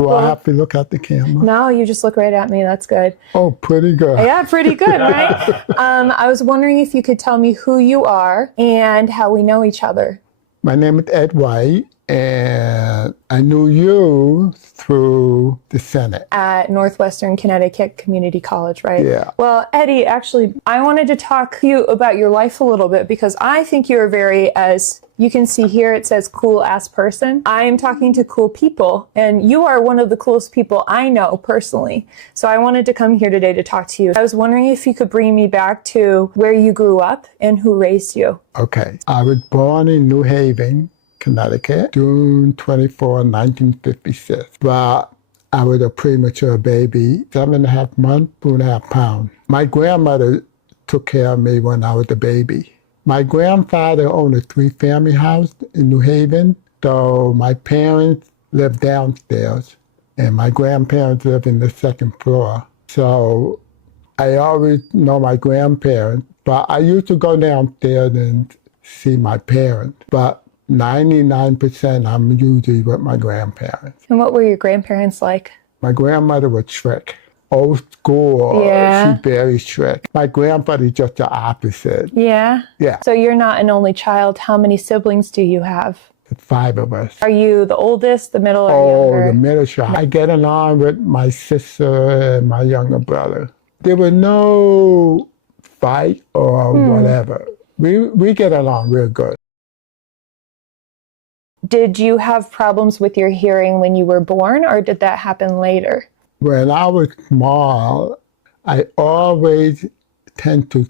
Do Well, I have to look at the camera? no, you just look right at me. That's good. Oh, pretty good. Yeah, pretty good, right? I was wondering if you could tell me who you are and how we know each other. My name is Ed White, and I knew you through the Senate. At Northwestern Connecticut Community College, right? Yeah. Well, Eddie, actually, I wanted to talk to you about your life a little bit because I think you're very, as you can see here, it says cool ass person. I am talking to cool people, and you are one of the coolest people I know personally. So I wanted to come here today to talk to you. I was wondering if you could bring me back to where you grew up and who raised you. Okay. I was born in New Haven, Connecticut, June 24, 1956. But I was a premature baby, 7.5 months, 2.5 pounds. My grandmother took care of me when I was a baby. My grandfather owned a 3-family house in New Haven, so my parents lived downstairs, and my grandparents lived in the 2nd floor. So I always know my grandparents, but I used to go downstairs and see my parents. But 99% I'm usually with my grandparents. And what were your grandparents like? My grandmother was strict. Old school. Yeah. She's very strict. My grandfather's just the opposite. Yeah? Yeah. So you're not an only child. How many siblings do you have? It's 5 of us. Are you the oldest, the middle, or younger? The middle child. I get along with my sister and my younger brother. There was no fight or whatever. We get along real good. Did you have problems with your hearing when you were born, or did that happen later? When I was small, I always tend to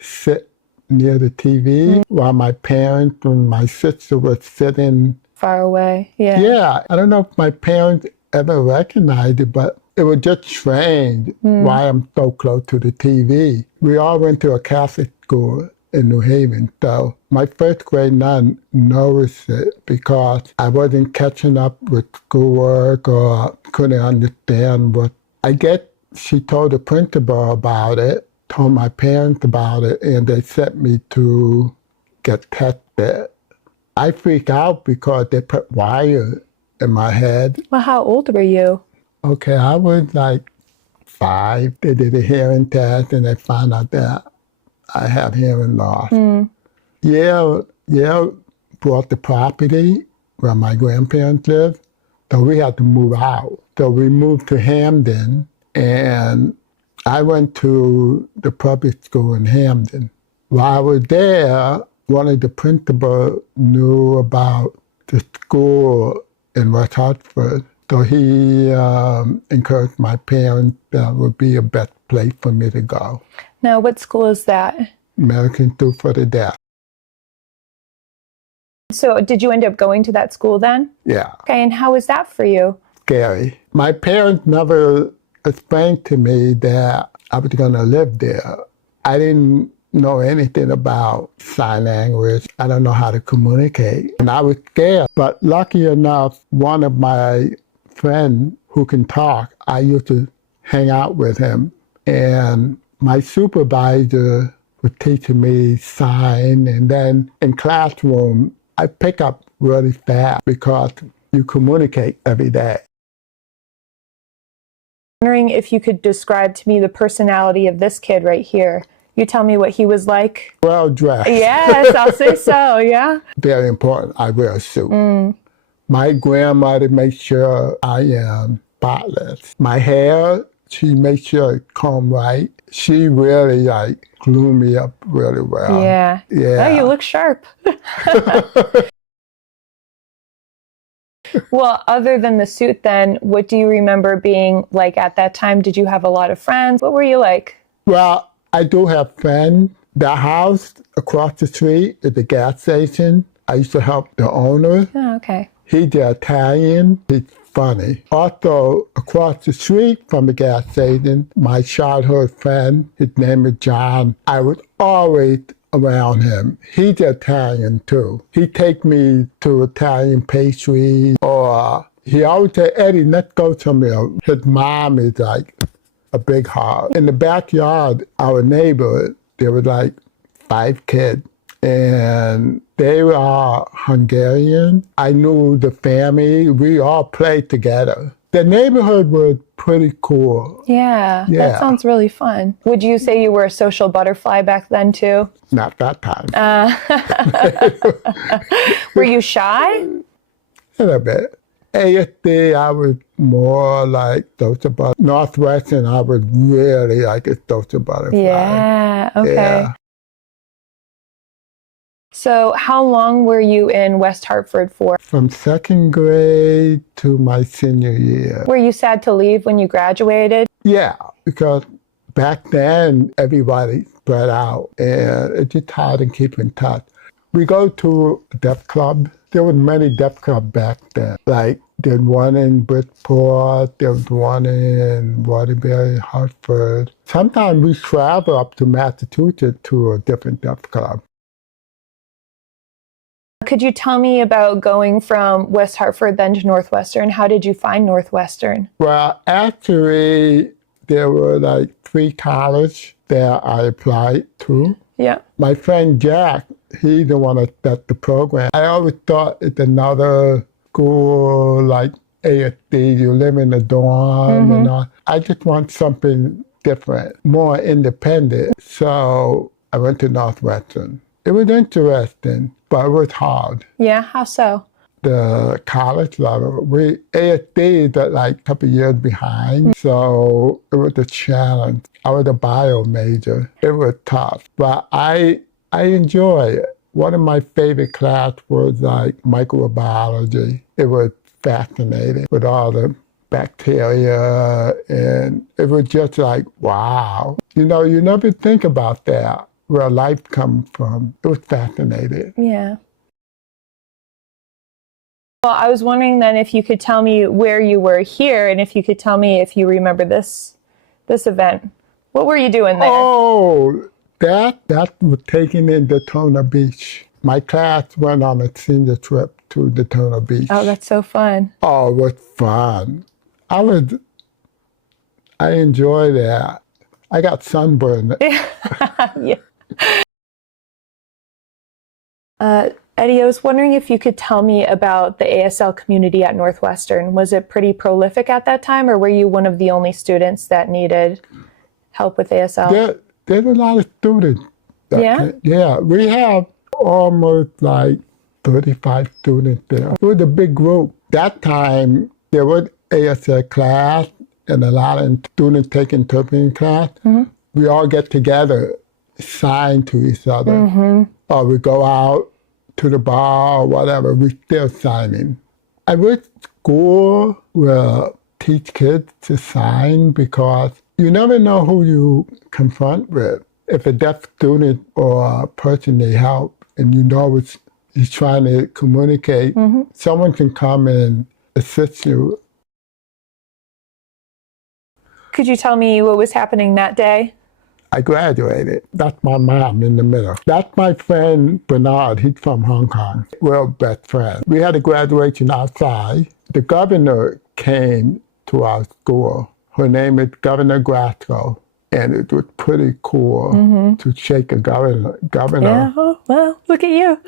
sit near the TV while my parents and my sister were sitting Far away, yeah. Yeah, I don't know if my parents ever recognized it, but it was just strange why I'm so close to the TV. We all went to a Catholic school in New Haven, so my 1st grade nun noticed it because I wasn't catching up with schoolwork or couldn't understand what. I guess she told the principal about it, told my parents about it, and they sent me to get tested. I freaked out because they put wire in my head. Well, how old were you? Okay, I was like 5. They did a hearing test and they found out that I had hearing loss. Yale bought the property where my grandparents lived, so we had to move out. So we moved to Hamden, and I went to the public school in Hamden. While I was there, one of the principals knew about the school in West Hartford, so he encouraged my parents that it would be a better place for me to go. Now, what school is that? American School for the Deaf. So did you end up going to that school then? Yeah. Okay, and how was that for you? Scary. My parents never explained to me that I was going to live there. I didn't know anything about sign language. I don't know how to communicate. And I was scared. But lucky enough, one of my friends who can talk, I used to hang out with him. And my supervisor was teaching me sign. And then in classroom, I pick up really fast because you communicate every day. Wondering if you could describe to me the personality of this kid right here. You tell me what he was like. Well dressed. Yes, I'll say so, yeah. Very important, I wear a suit. My grandmother makes sure I am spotless. My hair, she makes sure it's combed right. She really glue me up really well. Yeah. Yeah. Oh, you look sharp. Well, other than the suit then, what do you remember being like at that time? Did you have a lot of friends? What were you like? Well, I do have friends. The house across the street is the gas station. I used to help the owner. Oh, okay. He's Italian. He's funny. Also, across the street from the gas station, my childhood friend, his name is John. I was always around him. He's Italian too. He take me to Italian pastry, or he always say, Eddie, let's go somewhere. His mom is like a big heart. In the backyard, our neighbor, there were like 5 kids, and they were Hungarian. I knew the family. We all played together. The neighborhood was pretty cool. Yeah, Yeah. that sounds really fun. Would you say you were a social butterfly back then too? Not that time. Were you shy? A little bit. ASD, I was more like social butterfly. Northwestern, I was really like a social butterfly. Yeah, okay. Yeah. So how long were you in West Hartford for? From second grade to my senior year. Were you sad to leave when you graduated? Yeah, because back then everybody spread out and it's just hard to keep in touch. We go to a deaf club. There were many deaf clubs back then. Like there's one in Bridgeport, there was one in Waterbury, Hartford. Sometimes we travel up to Massachusetts to a different deaf club. Could you tell me about going from West Hartford then to Northwestern? How did you find Northwestern? Well, actually, there were like 3 colleges that I applied to. Yeah. My friend Jack, he the one that set the program. I always thought it's another school like ASD, you live in a dorm and all. I just want something different, more independent. So I went to Northwestern. It was interesting, but it was hard. Yeah, how so? The college level, ASD is like a couple years behind, so it was a challenge. I was a bio major. It was tough, but I enjoy it. One of my favorite class was like microbiology. It was fascinating with all the bacteria, and it was just like, wow. You know, you never think about that, where life comes from. It was fascinating. Yeah. Well, I was wondering then if you could tell me where you were here and if you could tell me if you remember this event. What were you doing there? Oh, that was taken in Daytona Beach. My class went on a senior trip to Daytona Beach. Oh, that's so fun. Oh, it was fun. I enjoyed that. I got sunburned. Yeah. Eddie, I was wondering if you could tell me about the ASL community at Northwestern. Was it pretty prolific at that time, or were you one of the only students that needed help with ASL? There's a lot of students. Yeah? We have almost like 35 students there. It was a big group. That time, there was ASL class and a lot of students take interpreting class. We all get together, sign to each other. Or we go out to the bar or whatever, we still signing. I wish school will teach kids to sign because you never know who you confront with. If a deaf student or a person need help and you know he's trying to communicate, someone can come and assist you. Could you tell me what was happening that day? I graduated. That's my mom in the middle. That's my friend Bernard. He's from Hong Kong. We're best friends. We had a graduation outside. The governor came to our school. Her name is Governor Grasco. And it was pretty cool to shake a governor. Yeah, oh, well, look at you.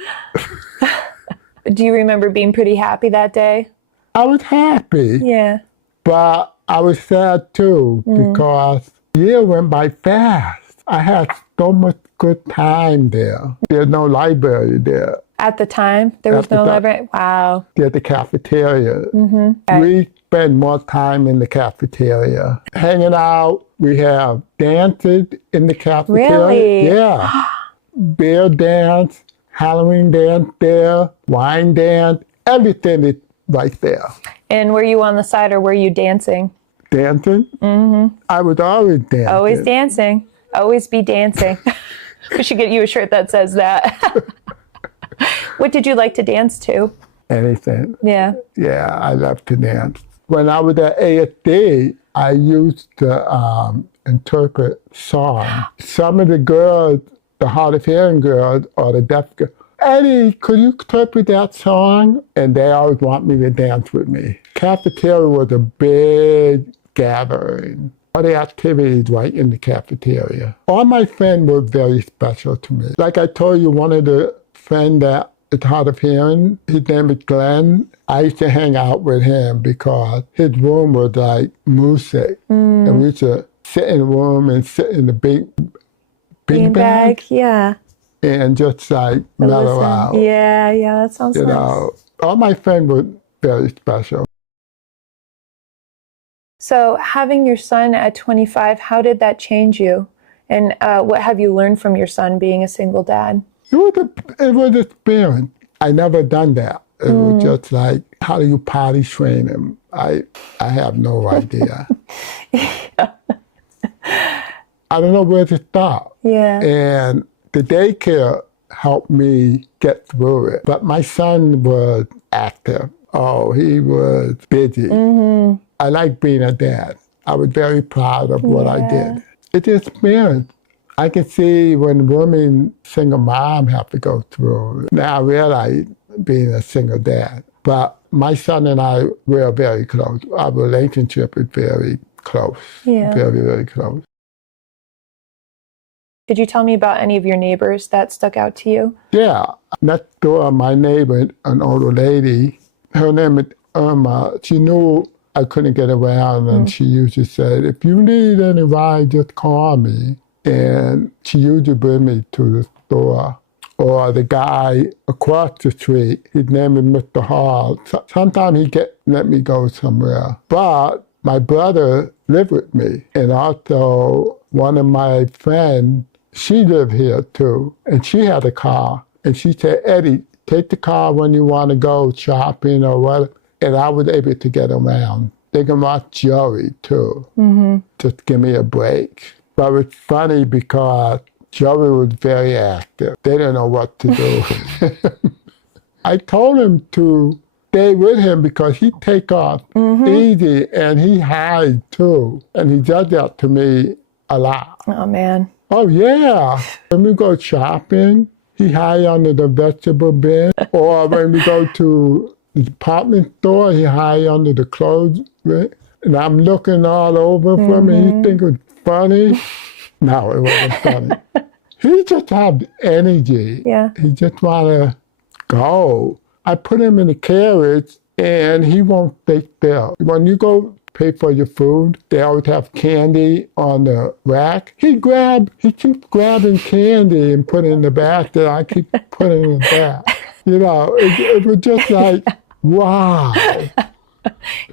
Do you remember being pretty happy that day? I was happy. Yeah. But I was sad too because the year went by fast. I had so much good time there. There's no library there. At the time, there was no library? Wow. There's the cafeteria. We spend more time in the cafeteria. Hanging out, we have dances in the cafeteria. Really? Yeah. Bear dance, Halloween dance there, wine dance, everything is right there. And were you on the side or were you dancing? Dancing? I was always dancing. Always dancing. Always be dancing. We should get you a shirt that says that. What did you like to dance to? Anything. Yeah. Yeah, I love to dance. When I was at ASD, I used to interpret songs. Some of the girls, the hard of hearing girls or the deaf girls, Eddie, could you interpret that song? And they always want me to dance with me. Cafeteria was a big gathering. All the activities right in the cafeteria. All my friends were very special to me. Like I told you, one of the friends that It's hard of hearing. His name is Glenn. I used to hang out with him because his room was like music. And we used to sit in the room and sit in the big bag Yeah. and just like mellow out. Yeah, that sounds You nice. know, all my friends were very special. So having your son at 25, how did that change you? And what have you learned from your son being a single dad? It was an experience. I never done that. It was just like, how do you potty train him? I have no idea. I don't know where to start. Yeah. And the daycare helped me get through it. But my son was active. Oh, he was busy. I like being a dad. I was very proud of what I did. It's an experience. I can see when women, single mom, have to go through. Now I realize being a single dad. But my son and I were very close. Our relationship is very close. Yeah. Very, very close. Could you tell me about any of your neighbors that stuck out to you? Yeah. Next door, my neighbor, an older lady, her name is Irma. She knew I couldn't get around, and she usually said, if you need any ride, just call me. And she usually bring me to the store. Or the guy across the street, his name is Mr. Hall. Sometimes he let me go somewhere. But my brother lived with me. And also one of my friends, she lived here too. And she had a car. And she said, Eddie, take the car when you want to go shopping or whatever. And I was able to get around. They can watch Joey too. Just give me a break. But it's funny because Joey was very active. They didn't know what to do. I told him to stay with him because he take off easy and he hides too. And he does that to me a lot. Oh, man. Oh, yeah. When we go shopping, he hides under the vegetable bin. Or when we go to the department store, he hides under the clothes bin. And I'm looking all over for him and he think it's funny. No, it wasn't funny. He just had energy. Yeah. He just want to go. I put him in the carriage and he won't stay still. When you go pay for your food, they always have candy on the rack. He keeps grabbing candy and put it in the basket. I keep putting it in the back. You know, it was just like, wow.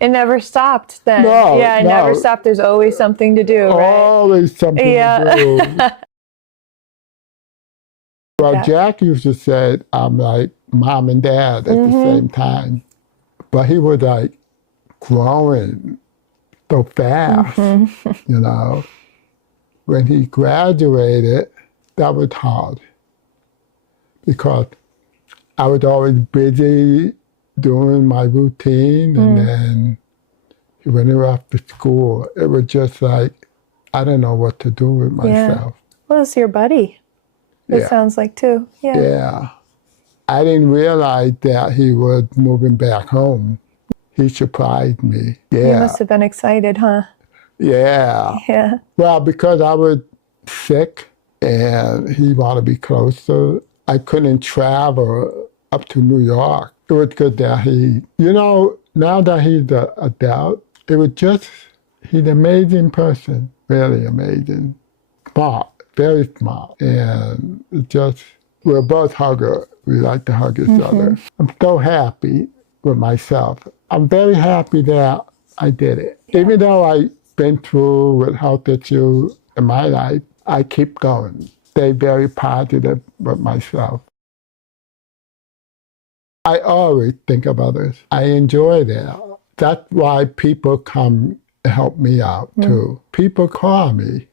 It never stopped then. No, yeah, it never stopped. There's always something to do, right? Always something to do. Well, Jack used to say I'm like mom and dad at the same time. But he was like growing so fast, you know. When he graduated, that was hard because I was always busy doing my routine, and then when he went off to school, it was just like, I don't know what to do with myself. Well, it's your buddy. It sounds like too. Yeah. I didn't realize that he was moving back home. He surprised me. You must have been excited, huh? Yeah. Yeah. Well, because I was sick and he wanted to be closer, I couldn't travel up to New York. It was good that now that he's an adult, it was just, he's an amazing person, really amazing. Smart, very smart. And it just, we're both huggers. We like to hug each other. I'm so happy with myself. I'm very happy that I did it. Even though I've been through with health issues in my life, I keep going. Stay very positive with myself. I always think of others. I enjoy that. That's why people come and help me out too. People call me